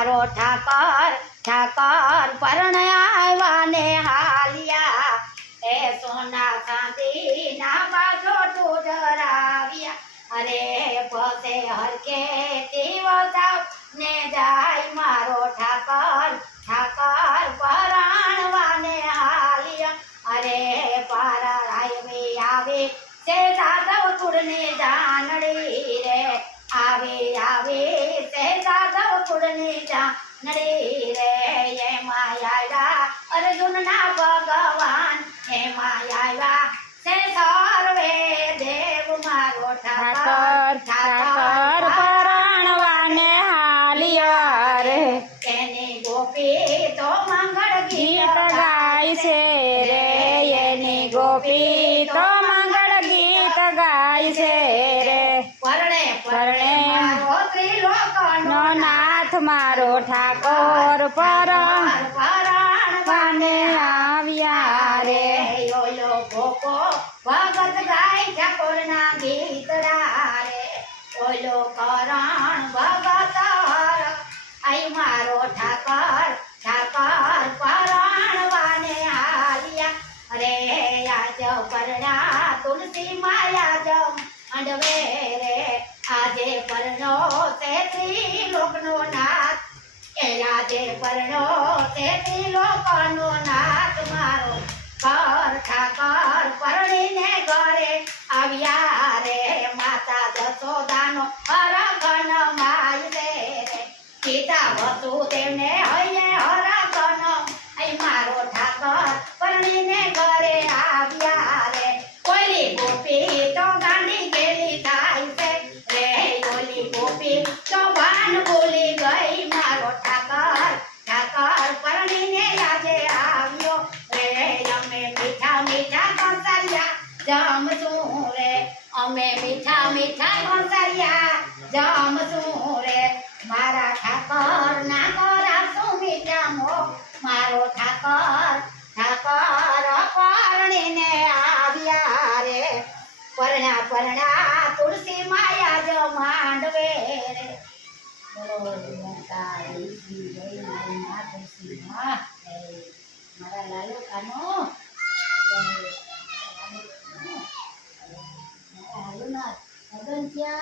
મારો ઠાકર ઠાકર પરણ્યા ને હાલિયા એ સોના ચાંદી ના બાજો ડરાવ્યા અરે પસે હરકે દેવતા ને જાય મારો ઠાકર ઠાકર પરણવા ને હાલિયા અરે પારા હાઈવે આવે તે જાદવ કુળને જાનડી રે આવે તે જાદવ કુળને જાનડી રે એ માયા અર્જુનના ભગવાન એ માયા તે સર્વે દેવ મારો ઠાકર ઠાકર પરણવાને હાલિયા રે એની ગોપી તો મંગળ ગીત ગાય છે રે એની ગોપી તો મંગળ ગીત ગાય છે રે પરણે પરણે મારો ત્રિલોકનો નાથ મારો ઠાકોર પરણવાને આવ્યા રે ઓલો ભોકો ભગત ગાય ઠાકોરના ગીતડા રે ઓલો કરણ ભગત આઈ મારો ઠાકર ઠાકર પરણવાને હાલિયા રે આજ પરણા તુલસી માયા જમ અંડવે રે આજે પરણો તે ત્રિલોકનો નાથ એ આજે પરણો તે ત્રિલોકનો નાથ મારો કર ઠાકર પરણીને ઘરે આવ્યા રે માતા જશોદાનો હરગન માય રે પિતા વસુદેવને હૈયે હરગન આઈ મારો ઠાકર પરણીને ઘરે આવ્યા રે ઓલી ગોપી તો ગાંડી ગેલી થાય છે રે ઓલી ગોપી તો ભાન ભૂલી ગઈ મારો ઠાકર ઠાકર પરણીને આજે આવ્યો રે અમે મીઠા મીઠા કંસરિયા જમશું રે અમે મીઠા મીઠા કંસરિયા જમશું રે મારા ઠાકર ના કરાવશું મીઠા મો મારો ઠાકર ઠાકર પરણીને આવ્યા રે પરણા પરણા તુલસી માયા જ માંડવે રે બોલો તારી જય મારા તુલસી મારા લાલો કાનો જય મારા હાલુનાથ મગન ત્યાં